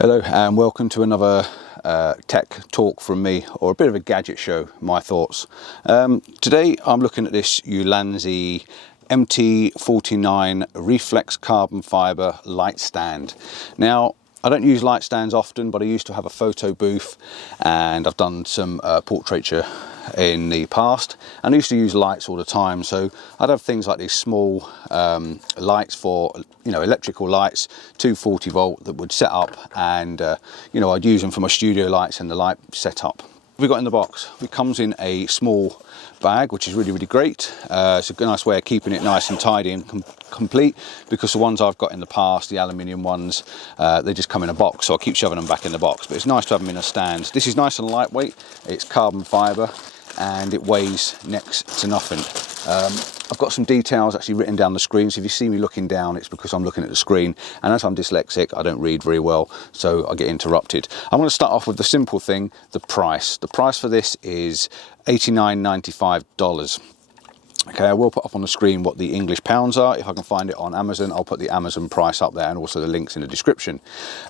Hello and welcome to another tech talk from me, or a bit of a gadget show, my thoughts. Today I'm looking at this Ulanzi MT-49 reflex carbon fibre light stand. Now, I don't use light stands often, but I used to have a photo booth and I've done some portraiture in the past, and I used to use lights all the time. So I'd have things like these small lights for, electrical lights, 240 volt, that would set up, and I'd use them for my studio lights and the light setup. We got in the box, it comes in a small bag, which is really great. It's a nice way of keeping it nice and tidy and complete, because the ones I've got in the past, the aluminium ones, they just come in a box, so I keep shoving them back in the box. But it's nice to have them in a stand. This is nice and lightweight, it's carbon fibre, and it weighs next to nothing. I've got some details actually written down the screen, so if you see me looking down, it's because I'm looking at the screen, and as I'm dyslexic, I don't read very well, so I get interrupted. I'm going to start off with the simple thing, the price. The price for this is $89.95. Okay, I will put up on the screen what the English pounds are. If I can find it on Amazon, I'll put the Amazon price up there, and also the links in the description.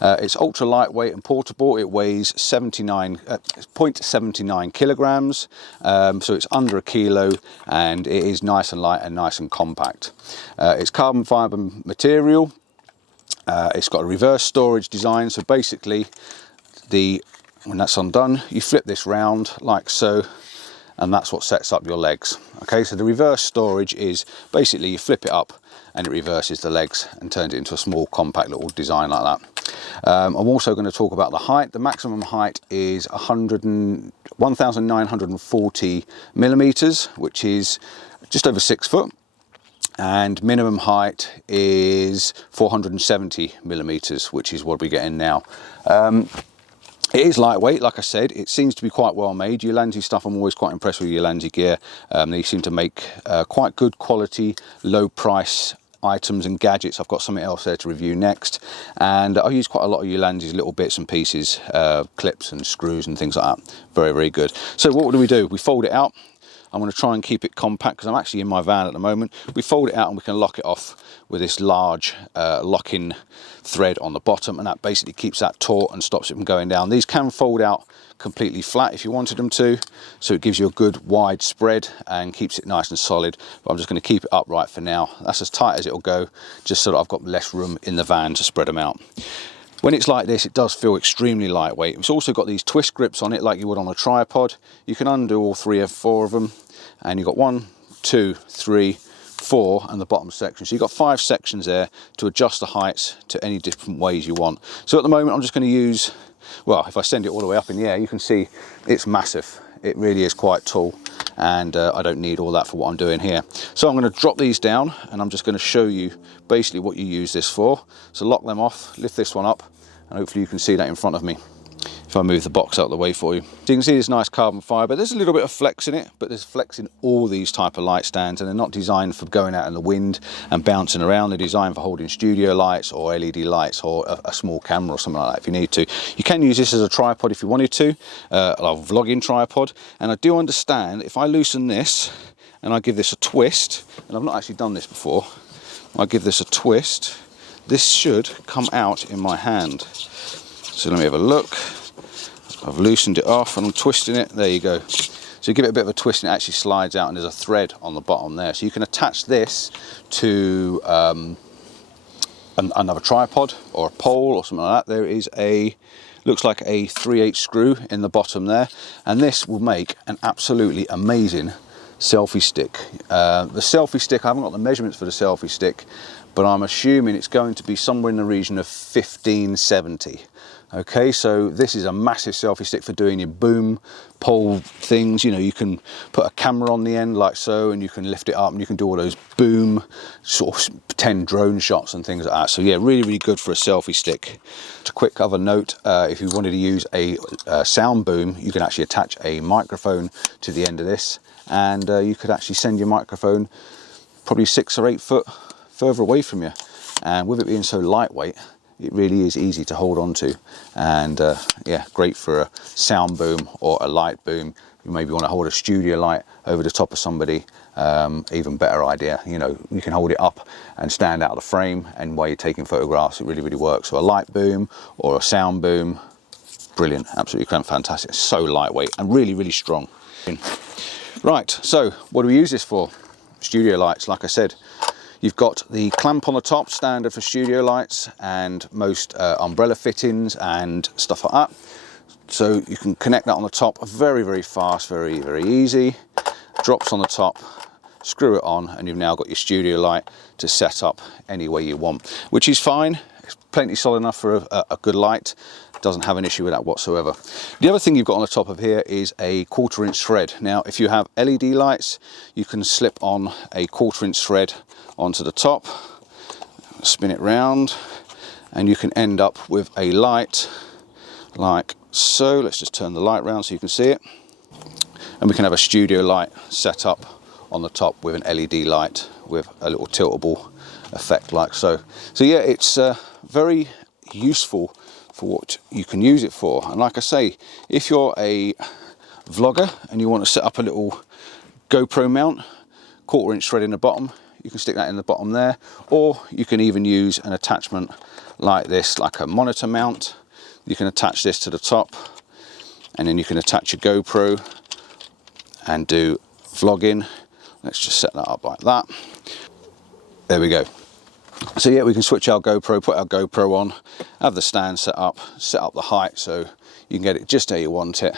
It's ultra lightweight and portable. It weighs 0.79 kilograms, so it's under a kilo, and it is nice and light and nice and compact. It's carbon fibre material. It's got a reverse storage design, so basically, when that's undone, you flip this round like so, and that's what sets up your legs. Okay, so the reverse storage is basically you flip it up and it reverses the legs and turns it into a small compact little design like that. I'm also going to talk about the height. The maximum height is 1,940 millimeters, which is just over 6 foot. And minimum height is 470 millimeters, which is what we're getting now. It is lightweight, like I said. It seems to be quite well made. Ulanzi stuff, I'm always quite impressed with Ulanzi gear. They seem to make quite good quality, low price items and gadgets. I've got something else there to review next. And I use quite a lot of Ulanzi's little bits and pieces, clips and screws and things like that. Very good. So what do? We fold it out. I'm going to try and keep it compact because I'm actually in my van at the moment. We fold it out and we can lock it off with this large lock-in thread on the bottom, and that basically keeps that taut and stops it from going down. These can fold out completely flat if you wanted them to, so it gives you a good wide spread and keeps it nice and solid. But I'm just going to keep it upright for now. That's as tight as it'll go, just so that I've got less room in the van to spread them out. When it's like this, it does feel extremely lightweight. It's also got these twist grips on it like you would on a tripod. You can undo all 3 or 4 of them, and you've got 1, 2, 3, 4 and the bottom section. So you've got 5 sections there to adjust the heights to any different ways you want. So at the moment I'm just going to use, well, if I send it all the way up in the air, you can see it's massive. It really is quite tall, and I don't need all that for what I'm doing here. So I'm going to drop these down, and I'm just going to show you basically what you use this for. So lock them off, lift this one up, and hopefully you can see that in front of me if I move the box out of the way for you. So you can see this nice carbon fibre. There's a little bit of flex in it, but there's flex in all these type of light stands, and they're not designed for going out in the wind and bouncing around. They're designed for holding studio lights or LED lights or a small camera or something like that if you need to. You can use this as a tripod if you wanted to, a vlogging tripod. And I do understand if I loosen this and I give this a twist, and I've not actually done this before, I give this a twist, this should come out in my hand. So let me have a look. I've loosened it off and I'm twisting it. There you go. So you give it a bit of a twist and it actually slides out, and there's a thread on the bottom there. So you can attach this to another tripod or a pole or something like that. There is looks like a 3/8 screw in the bottom there. And this will make an absolutely amazing selfie stick. The selfie stick, I haven't got the measurements for the selfie stick, but I'm assuming it's going to be somewhere in the region of 1570. Okay, so this is a massive selfie stick for doing your boom pole things. You can put a camera on the end like so, and you can lift it up and you can do all those boom sort of pretend drone shots and things like that. So yeah, really good for a selfie stick. Just a quick other note, if you wanted to use a sound boom, you can actually attach a microphone to the end of this, and you could actually send your microphone probably 6 or 8 foot further away from you. And with it being so lightweight, it really is easy to hold on to, and yeah, great for a sound boom or a light boom. you maybe want to hold a studio light over the top of somebody, even better idea. You know, you can hold it up and stand out of the frame, and while you're taking photographs, it really, really works. So a light boom or a sound boom, brilliant, absolutely fantastic. It's so lightweight and really, really strong. Right, so what do we use this for? Studio lights, like I said. You've got the clamp on the top, standard for studio lights and most umbrella fittings and stuff like that. So you can connect that on the top, very, very fast, very, very easy. Drops on the top, screw it on, and you've now got your studio light to set up any way you want, which is fine. It's plenty solid enough for a good light. Doesn't have an issue with that whatsoever. The other thing you've got on the top of here is a 1/4 inch thread. Now, if you have LED lights, you can slip on a 1/4 inch thread onto the top, spin it round, and you can end up with a light like so. Let's just turn the light round so you can see it, and we can have a studio light set up on the top with an LED light with a little tiltable effect like so. So yeah, it's very useful for what you can use it for. And like I say, if you're a vlogger and you want to set up a little GoPro mount, 1/4 inch thread in the bottom, you can stick that in the bottom there, or you can even use an attachment like this, like a monitor mount. You can attach this to the top, and then you can attach your GoPro and do vlogging. Let's just set that up like that. There we go. So yeah, we can switch our GoPro, put our GoPro on, have the stand set up the height so you can get it just how you want it,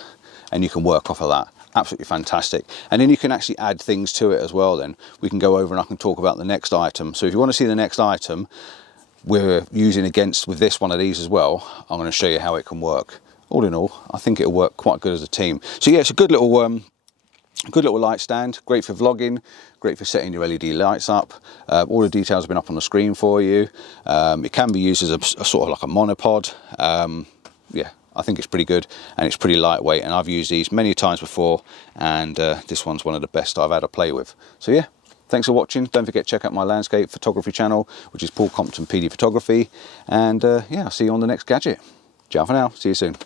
and you can work off of that. Absolutely fantastic. And then you can actually add things to it as well. Then we can go over and I can talk about the next item. So if you want to see the next item we're using with this one of these as well, I'm going to show you how it can work. All in all, I think it'll work quite good as a team. So yeah, it's a good little light stand, great for vlogging, great for setting your LED lights up. All the details have been up on the screen for you. It can be used as a sort of like a monopod. Yeah, I think it's pretty good, and it's pretty lightweight, and I've used these many times before, and this one's one of the best I've had to play with. So yeah, thanks for watching. Don't forget to check out my landscape photography channel, which is Paul Compton PD Photography, and yeah, I'll see you on the next gadget. Ciao for now, see you soon.